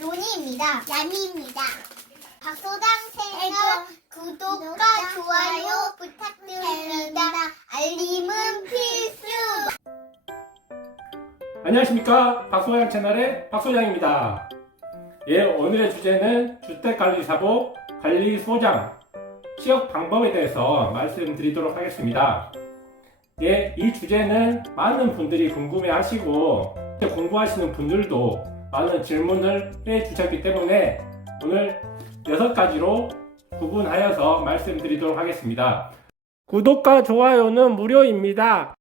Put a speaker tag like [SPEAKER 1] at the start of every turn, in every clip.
[SPEAKER 1] 로니입니다. 야미입니다. 박소장 채널 구독과 좋아요 부탁드립니다. 알림은 필수.
[SPEAKER 2] 안녕하십니까 박소장 채널의 박소장입니다. 예, 오늘의 주제는 주택관리사고 관리소장 취업 방법에 대해서 말씀드리도록 하겠습니다. 예, 이 주제는 많은 분들이 궁금해하시고 공부하시는 분들도 많은 질문을 해 주셨기 때문에 오늘 여섯 가지로 구분하여서 말씀드리도록 하겠습니다. 구독과 좋아요는 무료입니다.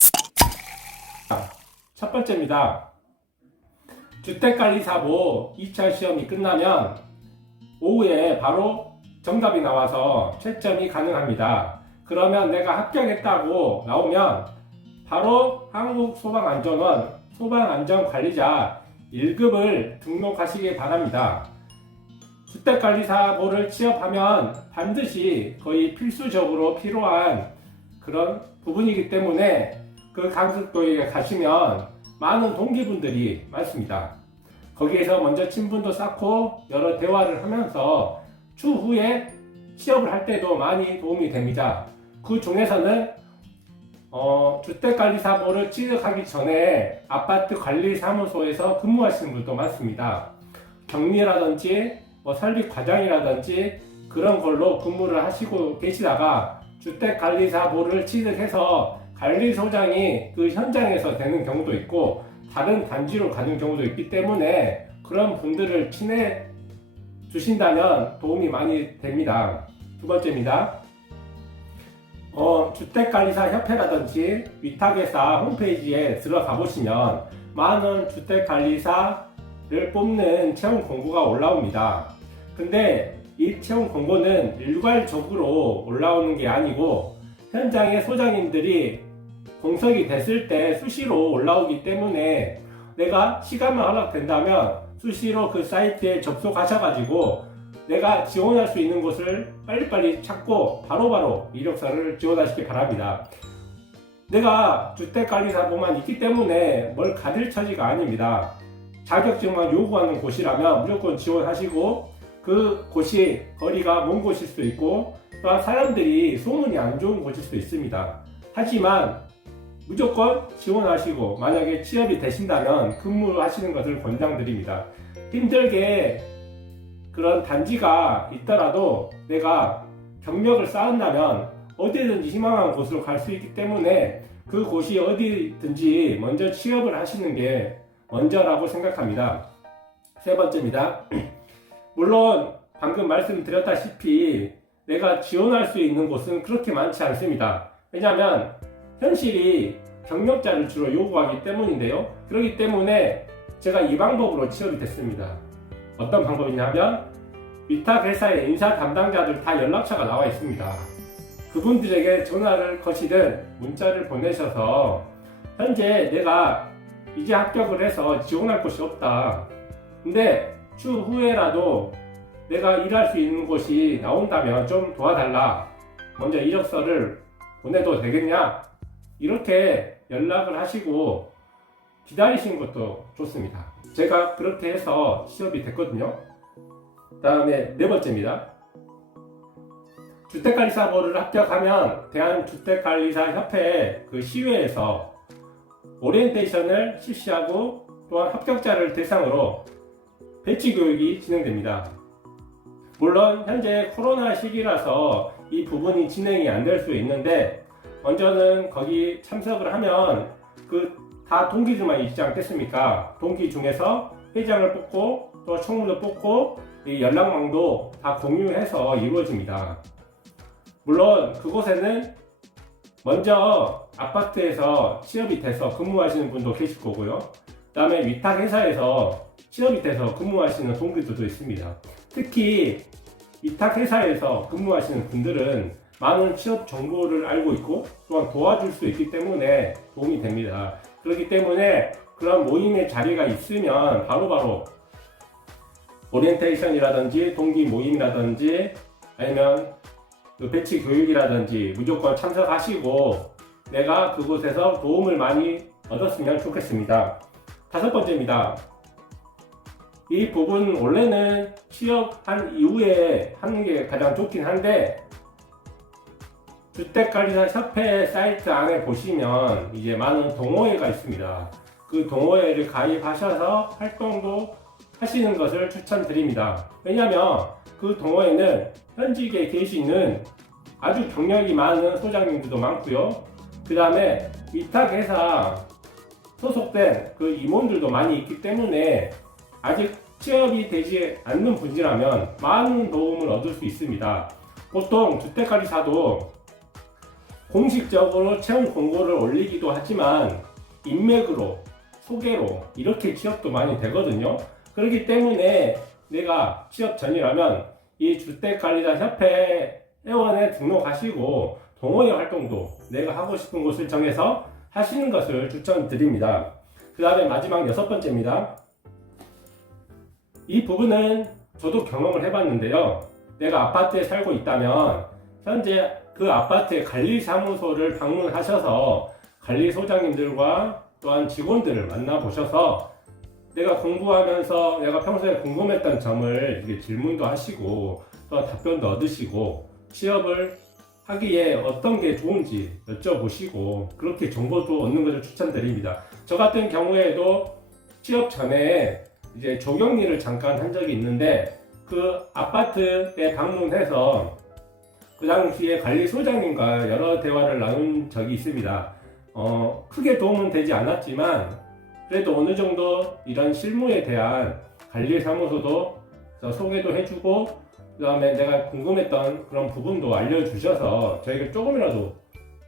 [SPEAKER 2] 첫 번째입니다. 주택관리사고 2차 시험이 끝나면 오후에 바로 정답이 나와서 채점이 가능합니다. 그러면 내가 합격했다고 나오면 바로 한국소방안전원 소방안전관리자 1급을 등록하시기 바랍니다. 주택관리사고를 취업하면 반드시 거의 필수적으로 필요한 그런 부분이기 때문에 그 강습도에 가시면 많은 동기분들이 많습니다. 거기에서 먼저 친분도 쌓고 여러 대화를 하면서 추후에 취업을 할 때도 많이 도움이 됩니다. 그 중에서는 어, 주택관리사고를 취득하기 전에 아파트 관리사무소에서 근무하시는 분도 많습니다. 격리라든지 뭐 설비 과장이라든지 그런 걸로 근무를 하시고 계시다가 주택관리사고를 취득해서 관리소장이 그 현장에서 되는 경우도 있고 다른 단지로 가는 경우도 있기 때문에 그런 분들을 친해 주신다면 도움이 많이 됩니다. 두 번째입니다. 어, 주택관리사 협회라든지 위탁회사 홈페이지에 들어가 보시면 많은 주택관리사를 뽑는 채용 공고가 올라옵니다. 근데 이 채용 공고는 일괄적으로 올라오는 게 아니고 현장의 소장님들이 공석이 됐을 때 수시로 올라오기 때문에 내가 시간만 허락된다면 수시로 그 사이트에 접속하셔가지고 내가 지원할 수 있는 곳을 빨리빨리 찾고 바로바로 이력서를 지원하시기 바랍니다. 내가 주택관리사고만 있기 때문에 뭘 가릴 처지가 아닙니다. 자격증만 요구하는 곳이라면 무조건 지원하시고 그 곳이 거리가 먼 곳일 수도 있고 또한 사람들이 소문이 안 좋은 곳일 수도 있습니다. 하지만 무조건 지원하시고 만약에 취업이 되신다면 근무하시는 것을 권장드립니다. 힘들게 그런 단지가 있더라도 내가 경력을 쌓은다면 어디든지 희망한 곳으로 갈 수 있기 때문에 그 곳이 어디든지 먼저 취업을 하시는 게 먼저라고 생각합니다. 세 번째입니다. 물론 방금 말씀드렸다시피 내가 지원할 수 있는 곳은 그렇게 많지 않습니다. 왜냐하면 현실이 경력자를 주로 요구하기 때문인데요. 그렇기 때문에 제가 이 방법으로 취업이 됐습니다. 어떤 방법이냐면 위탁 회사의 인사 담당자들 다 연락처가 나와 있습니다. 그분들에게 전화를 거시든 문자를 보내셔서 현재 내가 이제 합격을 해서 지원할 곳이 없다. 근데 추후에라도 내가 일할 수 있는 곳이 나온다면 좀 도와달라. 먼저 이력서를 보내도 되겠냐? 이렇게 연락을 하시고 기다리신 것도 좋습니다. 제가 그렇게 해서 취업이 됐거든요. 다음에 네 번째입니다. 주택관리사고를 합격하면 대한주택관리사협회 그 시회에서 오리엔테이션을 실시하고 또한 합격자를 대상으로 배치 교육이 진행됩니다. 물론 현재 코로나 시기라서 이 부분이 진행이 안 될 수 있는데 먼저는 거기 참석을 하면 그 다 동기들만 있지 않겠습니까? 동기 중에서 회장을 뽑고 또 총무도 뽑고 이 연락망도 다 공유해서 이루어집니다. 물론 그곳에는 먼저 아파트에서 취업이 돼서 근무하시는 분도 계실 거고요. 그 다음에 위탁 회사에서 취업이 돼서 근무하시는 동기들도 있습니다. 특히 위탁 회사에서 근무하시는 분들은 많은 취업 정보를 알고 있고 또한 도와줄 수 있기 때문에 도움이 됩니다. 그렇기 때문에 그런 모임의 자리가 있으면 바로바로 오리엔테이션이라든지 동기 모임이라든지 아니면 그 배치 교육이라든지 무조건 참석하시고 내가 그곳에서 도움을 많이 얻었으면 좋겠습니다. 다섯 번째입니다. 이 부분 원래는 취업한 이후에 하는 게 가장 좋긴 한데 주택관리사 협회 사이트 안에 보시면 이제 많은 동호회가 있습니다. 그 동호회를 가입하셔서 활동도 하시는 것을 추천드립니다. 왜냐하면 그 동호회는 현직에 계시는 아주 경력이 많은 소장님들도 많고요. 그 다음에 위탁회사 소속된 그 임원들도 많이 있기 때문에 아직 취업이 되지 않는 분이라면 많은 도움을 얻을 수 있습니다. 보통 주택관리사도 공식적으로 채용 공고를 올리기도 하지만 인맥으로 소개로 이렇게 취업도 많이 되거든요. 그렇기 때문에 내가 취업 전이라면 이 주택관리자 협회 회원에 등록하시고 동호회 활동도 내가 하고 싶은 곳을 정해서 하시는 것을 추천드립니다. 그 다음에 마지막 여섯 번째입니다. 이 부분은 저도 경험을 해봤는데요. 내가 아파트에 살고 있다면 현재 그 아파트의 관리사무소를 방문하셔서 관리소장님들과 또한 직원들을 만나보셔서 내가 공부하면서 내가 평소에 궁금했던 점을 이렇게 질문도 하시고 또 답변도 얻으시고 취업을 하기에 어떤 게 좋은지 여쭤보시고 그렇게 정보도 얻는 것을 추천드립니다. 저 같은 경우에도 취업 전에 이제 조경일을 잠깐 한 적이 있는데 그 아파트에 방문해서 그 당시에 관리소장님과 여러 대화를 나눈 적이 있습니다. 어, 크게 도움은 되지 않았지만 그래도 어느 정도 이런 실무에 대한 관리사무소도 저 소개도 해주고 그 다음에 내가 궁금했던 그런 부분도 알려주셔서 저에게 조금이라도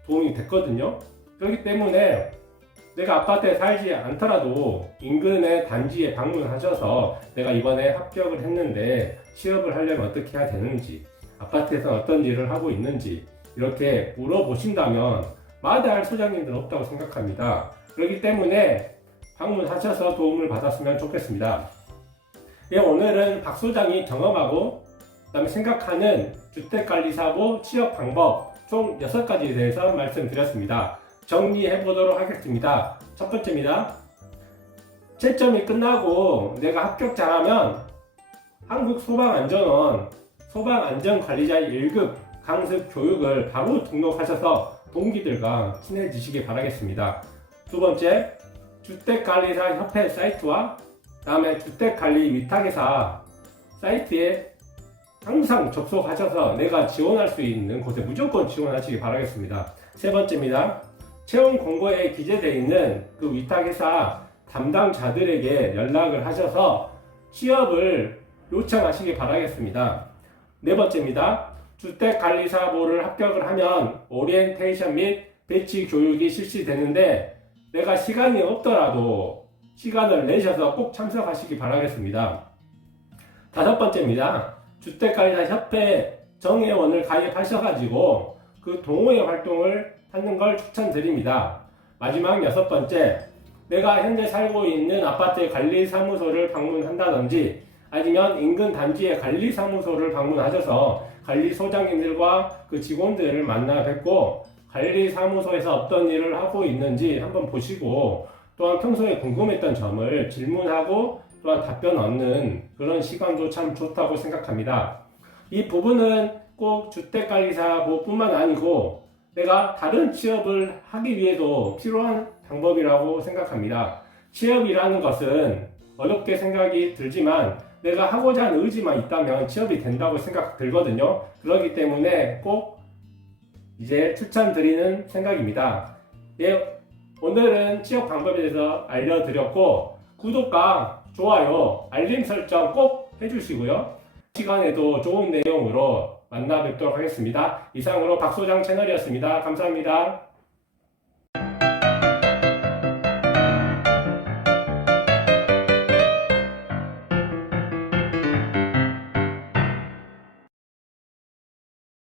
[SPEAKER 2] 도움이 됐거든요. 그렇기 때문에 내가 아파트에 살지 않더라도 인근의 단지에 방문하셔서 내가 이번에 합격을 했는데 취업을 하려면 어떻게 해야 되는지 아파트에서 어떤 일을 하고 있는지 이렇게 물어보신다면 마다할 소장님들은 없다고 생각합니다. 그렇기 때문에 방문하셔서 도움을 받았으면 좋겠습니다. 예, 오늘은 박 소장이 경험하고 그다음에 생각하는 주택관리사고 취업 방법 총 6가지에 대해서 말씀드렸습니다. 정리해 보도록 하겠습니다. 첫 번째입니다. 채점이 끝나고 내가 합격 잘하면 한국소방안전원 소방안전관리자 1급 강습 교육을 바로 등록하셔서 동기들과 친해지시기 바라겠습니다. 두 번째, 주택관리사 협회 사이트와 다음에 주택관리 위탁회사 사이트에 항상 접속하셔서 내가 지원할 수 있는 곳에 무조건 지원하시기 바라겠습니다. 세 번째입니다. 채용 공고에 기재되어 있는 그 위탁회사 담당자들에게 연락을 하셔서 취업을 요청하시기 바라겠습니다. 네 번째입니다. 주택관리사보를 합격을 하면 오리엔테이션 및 배치 교육이 실시되는데 내가 시간이 없더라도 시간을 내셔서 꼭 참석하시기 바라겠습니다. 다섯 번째입니다. 주택관리사 협회 정회원을 가입하셔가지고 그 동호회 활동을 하는 걸 추천드립니다. 마지막 여섯 번째, 내가 현재 살고 있는 아파트의 관리사무소를 방문한다든지 아니면 인근 단지의 관리사무소를 방문하셔서 관리소장님들과 그 직원들을 만나 뵙고 관리사무소에서 어떤 일을 하고 있는지 한번 보시고 또한 평소에 궁금했던 점을 질문하고 또한 답변 얻는 그런 시간도 참 좋다고 생각합니다. 이 부분은 꼭 주택관리사뿐만 아니고 내가 다른 취업을 하기 위해도 필요한 방법이라고 생각합니다. 취업이라는 것은 어렵게 생각이 들지만 내가 하고자 하는 의지만 있다면 취업이 된다고 생각 들거든요. 그렇기 때문에 꼭 이제 추천드리는 생각입니다. 예, 오늘은 취업 방법에 대해서 알려드렸고 구독과 좋아요, 알림 설정 꼭 해주시고요. 시간에도 좋은 내용으로 만나 뵙도록 하겠습니다. 이상으로 박소장 채널이었습니다. 감사합니다.